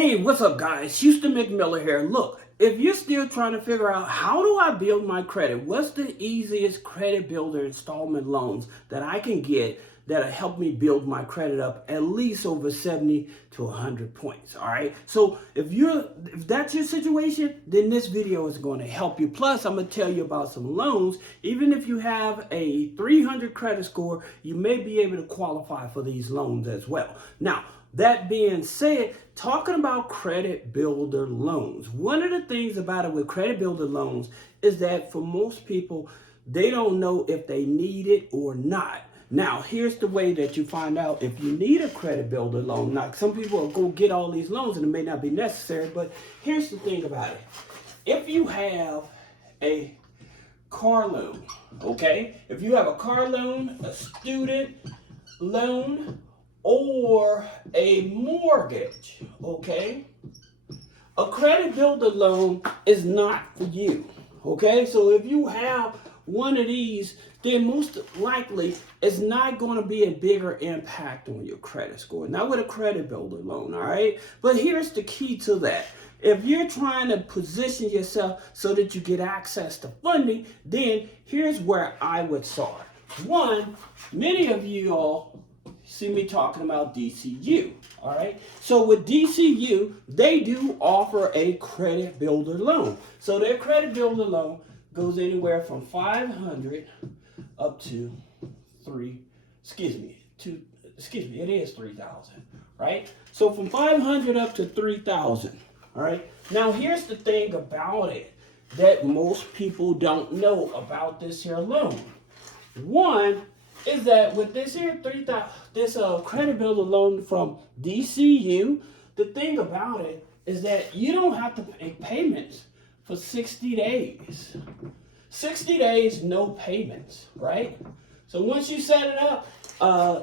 Hey, what's up, guys? Houston McMillan here. Look, if you're still trying to figure out how do I build my credit, what's the easiest credit builder installment loans that I can get that'll help me build my credit up at least over 70 to 100 points, all right? So if that's your situation, then this video is going to help you. Plus, I'm going to tell you about some loans. Even if you have a 300 credit score, you may be able to qualify for these loans as well. Now, that being said, talking about credit builder loans, one of the things about it with credit builder loans is that for most people, they don't know if they need it or not. Now, here's the way that you find out if you need a credit builder loan. Now, some people will go get all these loans and it may not be necessary, but here's the thing about it. If you have a car loan, okay? If you have a car loan, a student loan, or a mortgage, okay? A credit builder loan is not for you, okay? So if you have one of these, then most likely it's not going to be a bigger impact on your credit score. Not with a credit builder loan, all right? But here's the key to that. If you're trying to position yourself so that you get access to funding, then here's where I would start. One, many of you all see me talking about DCU, all right? So with DCU, they do offer a credit builder loan. So their credit builder loan goes anywhere from 500 up to it is 3,000, right? So from 500 up to 3,000, all right? Now here's the thing about it that most people don't know about this here loan. One is that with this here credit builder loan from DCU, the thing about it is that you don't have to make payments for 60 days. 60 days, no payments, right? So once you set it up,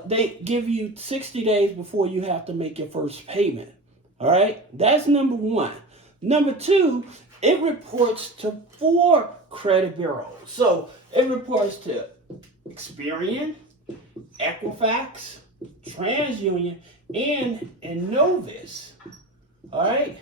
they give you 60 days before you have to make your first payment, all right? That's number one. Number two, it reports to 4 credit bureaus. So it reports to Experian, Equifax, TransUnion, and Novus. All right?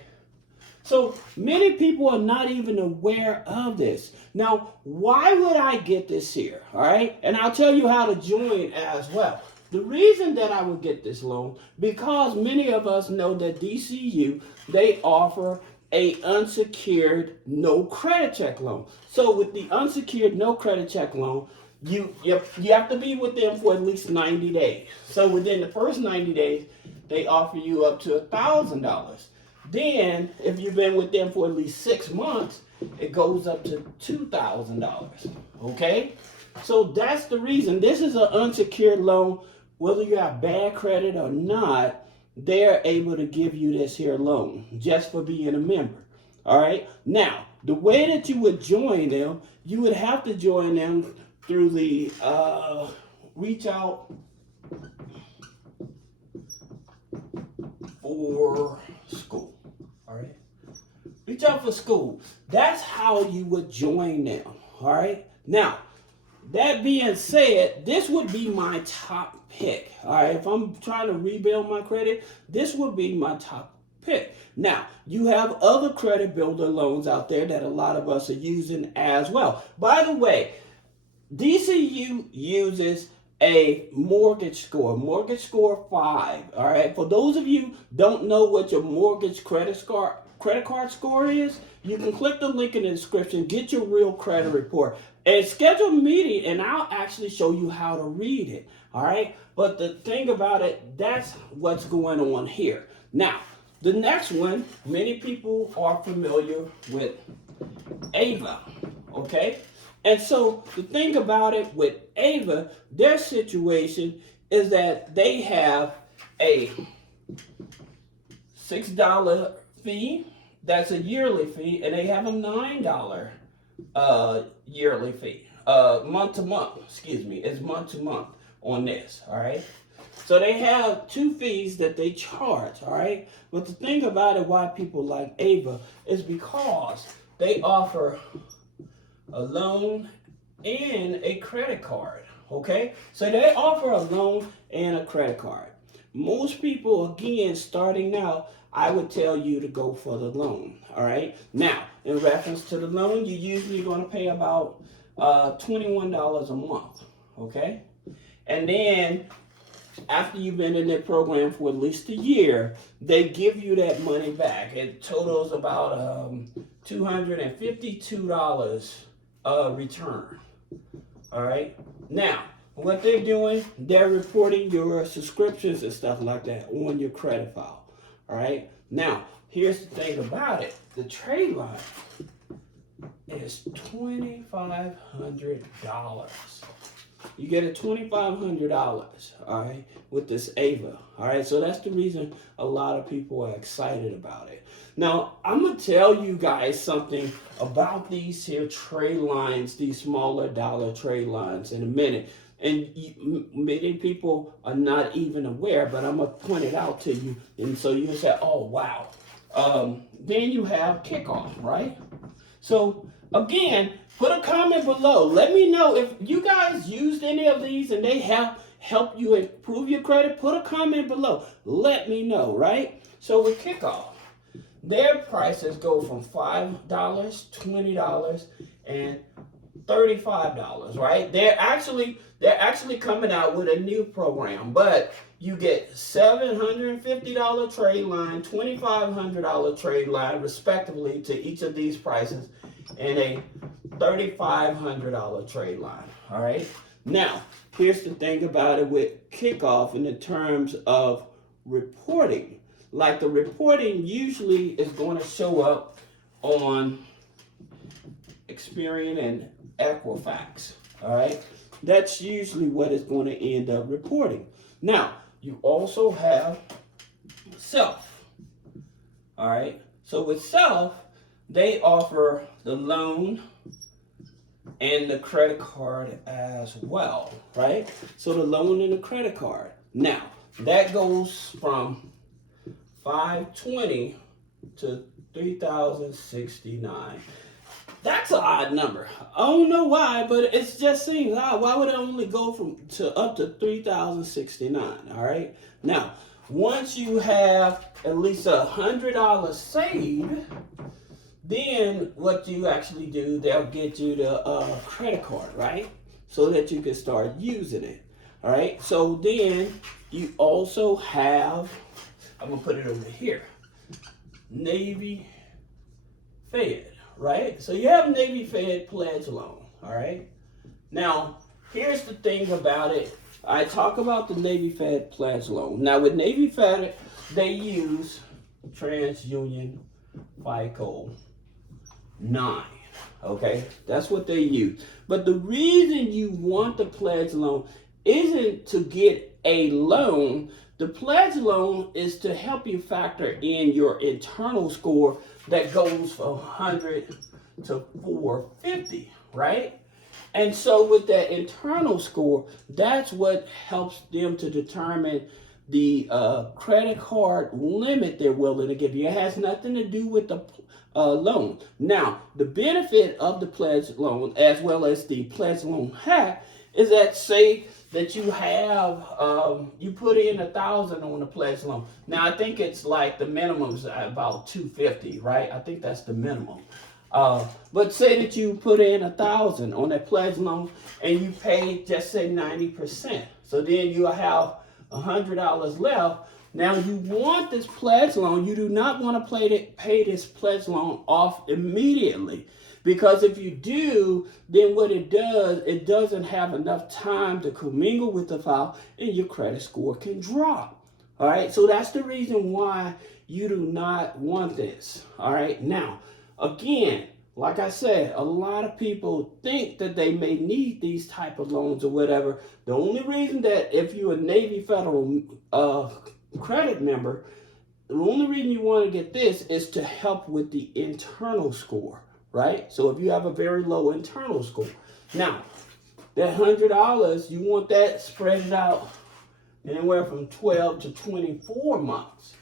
So many people are not even aware of this. Now, why would I get this here? All right? And I'll tell you how to join as well. The reason that I would get this loan, because many of us know that DCU, they offer a unsecured no credit check loan. So with the unsecured no credit check loan, you have to be with them for at least 90 days. So within the first 90 days, they offer you up to $1,000. Then, if you've been with them for at least 6 months, it goes up to $2,000. Okay? So that's the reason. This is an unsecured loan. Whether you have bad credit or not, they're able to give you this here loan just for being a member. All right? Now, the way that you would join them, you would have to join them through the reach out for school. All right, reach out for school. That's how you would join them. All right. Now, that being said, this would be my top pick. All right, if I'm trying to rebuild my credit, this would be my top pick. Now, you have other credit builder loans out there that a lot of us are using as well. By the way, DCU uses a mortgage score 5, all right? For those of you don't know what your mortgage credit card score is, you can click the link in the description, get your real credit report, and schedule a meeting, and I'll actually show you how to read it, all right? But the thing about it, that's what's going on here. Now, the next one, many people are familiar with AVA, okay? And so the thing about it with AVA, their situation is that they have a $6 fee, that's a yearly fee, and they have a $9 yearly fee. Month to month, it's month to month on this, all right? So they have 2 fees that they charge, all right? But the thing about it, why people like AVA, is because they offer a loan and a credit card, okay? So they offer a loan and a credit card. most people, again, starting out, I would tell you to go for the loan. All right. Now, in reference to the loan, you're usually going to pay about $21 a month. Okay. And then after you've been in that program for at least a year, they give you that money back. It totals about $252 return. All right. Now, what they're doing, they're reporting your subscriptions and stuff like that on your credit file. All right. Now, here's the thing about it. The Tradeline is $2,500. You get a $2,500, all right, with this Ava, all right? So that's the reason a lot of people are excited about it. Now, I'm going to tell you guys something about these here trade lines, these smaller dollar trade lines in a minute. And many people are not even aware, but I'm going to point it out to you. And so you'll say, oh, wow. Then you have kickoff, right? So, again, put a comment below. Let me know if you guys used any of these and they help you improve your credit. Put a comment below. Let me know, right? So with kickoff, their prices go from $5, $20, and $35, right? They're actually coming out with a new program, but you get $750 trade line, $2,500 trade line, respectively, to each of these prices, and a $3,500 trade line. All right. Now, here's the thing about it with kickoff in the terms of reporting. Like the reporting usually is going to show up on Experian and Equifax. All right. That's usually what it's going to end up reporting. Now, you also have self. All right. So with self, they offer the loan and the credit card as well, right? So the loan and the credit card. Now, that goes from $520 to $3,069. That's an odd number. I don't know why, but it just seems odd. Why would it only go up to $3,069? All right. Now, once you have at least $100 saved, then what you actually do, they'll get you the credit card, right? So that you can start using it. All right. So then you also have, I'm gonna put it over here, Navy Fed. Right? So you have Navy Fed pledge loan, all right? Now, here's the thing about it. I talk about the Navy Fed pledge loan. Now, with Navy Fed, they use TransUnion FICO 9, okay? That's what they use. But the reason you want the pledge loan isn't to get a loan. The pledge loan is to help you factor in your internal score that goes from 100 to 450, right? And so with that internal score, that's what helps them to determine the credit card limit they're willing to give you. It has nothing to do with the loan. Now, the benefit of the pledge loan, as well as the pledge loan hack, is that say that you have, you put in $1,000 on the pledge loan. Now, I think it's like the minimum's about $250, right? I think that's the minimum. But say that you put in $1,000 on that pledge loan and you pay, just say 90%. So then you have $100 left. Now you want this pledge loan. You do not want to pay this pledge loan off immediately. Because if you do, then what it does, it doesn't have enough time to commingle with the file and your credit score can drop. All right, so that's the reason why you do not want this. All right, now, again, like I said, a lot of people think that they may need these type of loans or whatever. The only reason that if you're a Navy Federal credit member, the only reason you want to get this is to help with the internal score. Right? So if you have a very low internal score. Now, that $100, you want that spread out anywhere from 12 to 24 months.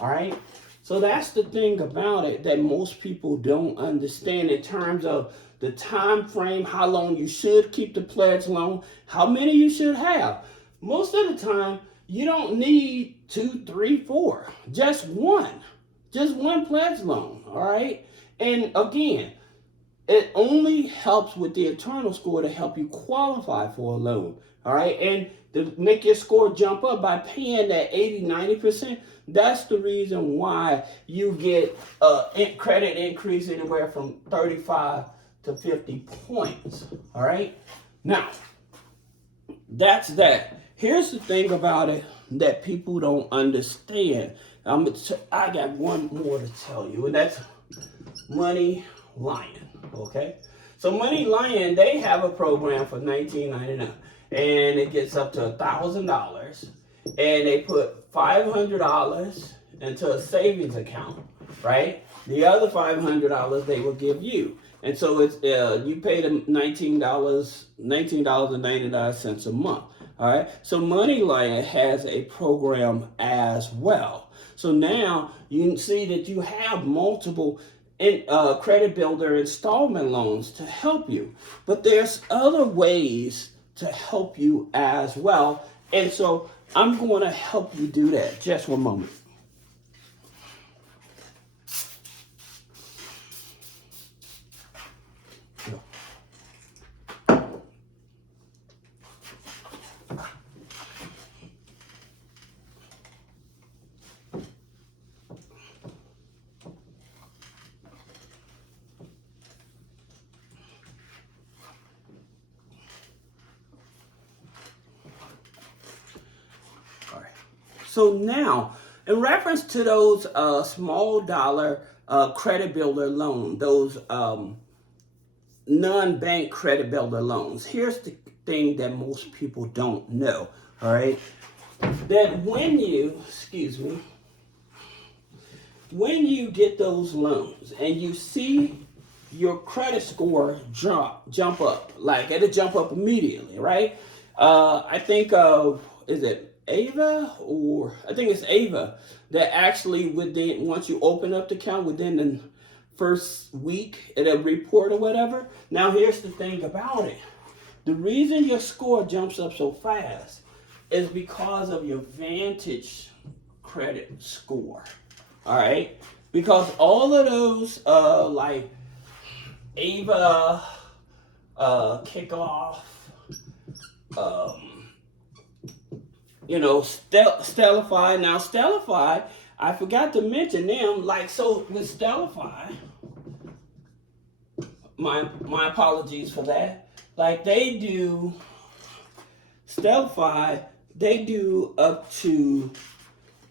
All right? So that's the thing about it that most people don't understand in terms of the time frame, how long you should keep the pledge loan, how many you should have. Most of the time, You don't need 2, 3, 4. Just one. Just one pledge loan. All right. And again, it only helps with the internal score to help you qualify for a loan. All right. And to make your score jump up by paying that 80, 90%, that's the reason why you get credit increase anywhere from 35 to 50 points. All right. Now, that's that. Here's the thing about it that people don't understand. I got one more to tell you, and that's Money Lion. Okay, so Money Lion, they have a program for $19.99, and it gets up to $1,000, and they put $500 into a savings account, right? The other $500 they will give you, and so it's you pay them $19.99 a month. All right, so Money Lion has a program as well. So now you see that you have multiple credit builder installment loans to help you, but there's other ways to help you as well. And so I'm going to help you do that. Just one moment. So now, in reference to those small dollar credit builder loan, those non-bank credit builder loans, here's the thing that most people don't know, all right? That when you get those loans and you see your credit score jump up, like it'll jump up immediately, right? I think of, is it Ava, or I think it's Ava, that actually once you open up the account within the first week, it'll report or whatever. Now here's the thing about it. The reason your score jumps up so fast is because of your Vantage credit score. All right? Because all of those like Ava, Kickoff, Stellify. Now, Stellify, I forgot to mention them. Like, so with Stellify, my apologies for that. Like, Stellify, they do up to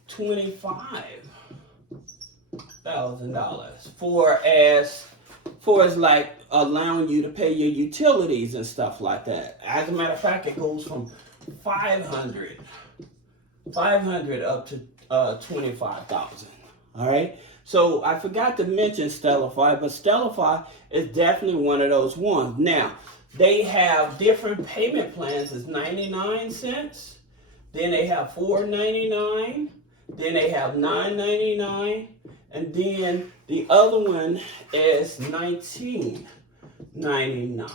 $25,000 for as like allowing you to pay your utilities and stuff like that. As a matter of fact, it goes from 500 up to 25,000. All right. So I forgot to mention Stellify, but Stellify is definitely one of those ones. Now they have different payment plans. It's 99 cents. Then they have $4.99. Then they have $9.99, and then the other one is $19.99.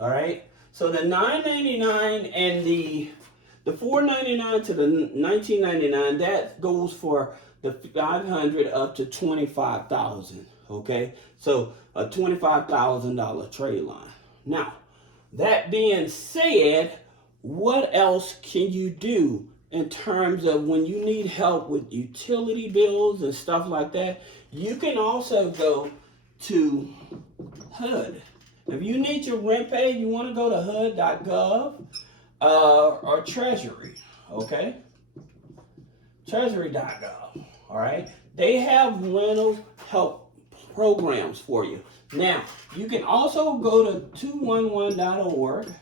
All right. So the $9.99 and the $4.99 to the $19.99, that goes for the 500 up to 25,000. Okay, so a $25,000 trade line. Now, that being said, what else can you do in terms of when you need help with utility bills and stuff like that? You can also go to HUD. If you need your rent paid, you want to go to HUD.gov or Treasury, okay? Treasury.gov, all right? They have rental help programs for you. Now, you can also go to 211.org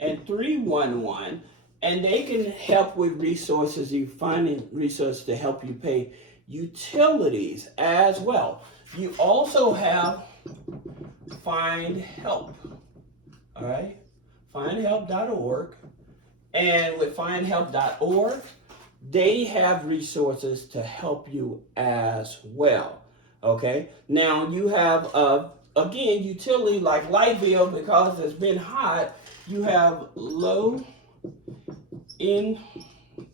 and 311, and they can help with resources. You finding resources to help you pay utilities as well. You also have Find Help, all right? Findhelp.org, and with findhelp.org, they have resources to help you as well, okay? Now you have, again, utility like light bill, because it's been hot, you have low income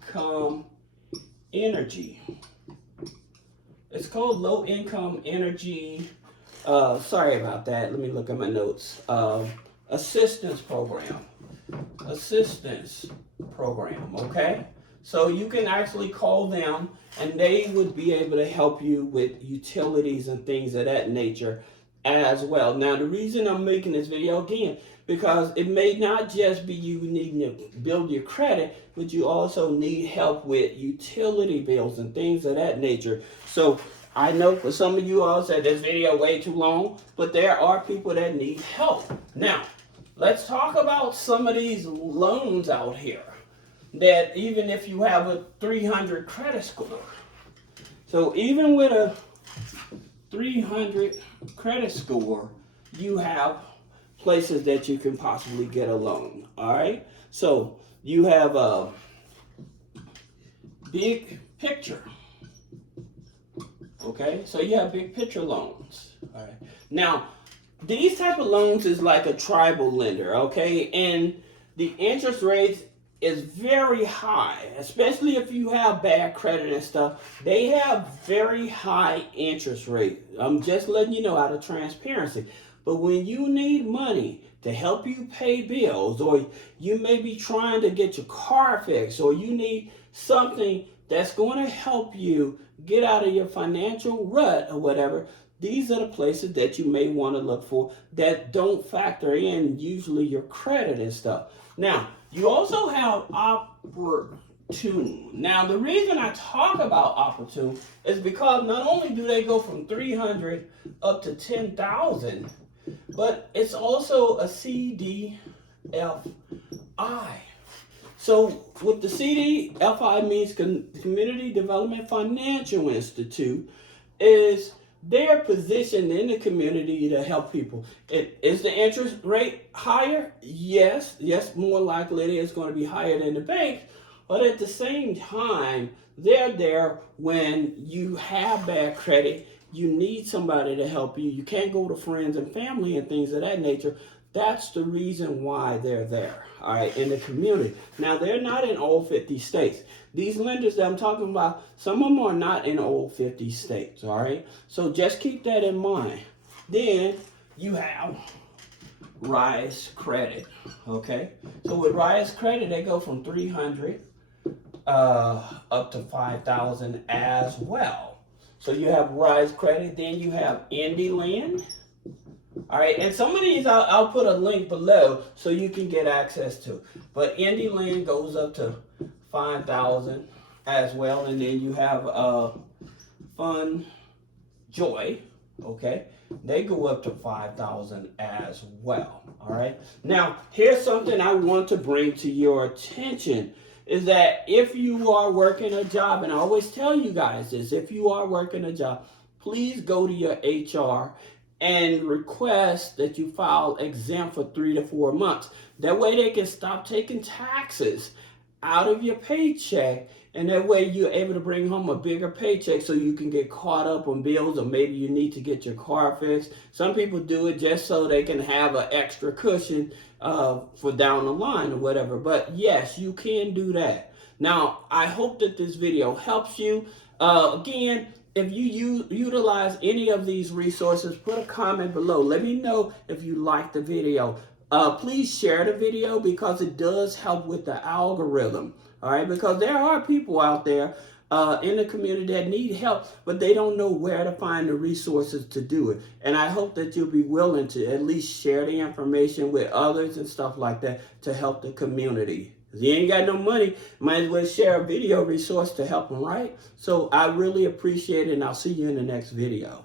income energy. It's called low income energy. Sorry about that. Let me look at my notes. Assistance program. Assistance program, okay? So you can actually call them and they would be able to help you with utilities and things of that nature as well. Now, the reason I'm making this video again, because it may not just be you needing to build your credit, but you also need help with utility bills and things of that nature. So I know for some of you all said this video way too long, but there are people that need help. Now, let's talk about some of these loans out here that even if you have a 300 credit score. So even with a 300 credit score, you have places that you can possibly get a loan. All right. So you have a big picture. Okay. So you have big picture loans. All right. Now, these type of loans is like a tribal lender. Okay. And the interest rates is very high, especially if you have bad credit and stuff. They have very high interest rate. I'm just letting you know out of transparency. But when you need money to help you pay bills, or you may be trying to get your car fixed, or you need something that's going to help you get out of your financial rut or whatever, these are the places that you may want to look for that don't factor in usually your credit and stuff. Now, you also have Opportune. Now, the reason I talk about Opportune is because not only do they go from 300 up to 10,000, but it's also a CDFI. So what the CDFI means, Community Development Financial Institute, is they're positioned in the community to help people. Is the interest rate higher? Yes, more likely it is going to be higher than the banks. But at the same time, they're there when you have bad credit. You need somebody to help you. You can't go to friends and family and things of that nature. That's the reason why they're there, all right, in the community. Now, they're not in all 50 states. These lenders that I'm talking about, some of them are not in all 50 states, all right? So just keep that in mind. Then you have Rise Credit, okay? So with Rise Credit, they go from 300 up to 5,000 as well. So you have Rise Credit, then you have IndyLand. All right, and some of these I'll put a link below so you can get access to. But IndyLand goes up to 5,000 as well, and then you have Fun Joy. Okay, they go up to 5,000 as well. All right. Now, here's something I want to bring to your attention. Is that if you are working a job, and I always tell you guys this, if you are working a job, please go to your HR and request that you file exempt for 3 to 4 months. That way they can stop taking taxes out of your paycheck, and that way you're able to bring home a bigger paycheck so you can get caught up on bills, or maybe you need to get your car fixed. Some people do it just so they can have an extra cushion for down the line or whatever. But yes, you can do that. Now, I hope that this video helps you. Again, if you utilize any of these resources, put a comment below. Let me know if you like the video. Please share the video because it does help with the algorithm. All right, because there are people out there in the community that need help, but they don't know where to find the resources to do it. And I hope that you'll be willing to at least share the information with others and stuff like that to help the community. If you ain't got no money, might as well share a video resource to help them, right? So I really appreciate it, and I'll see you in the next video.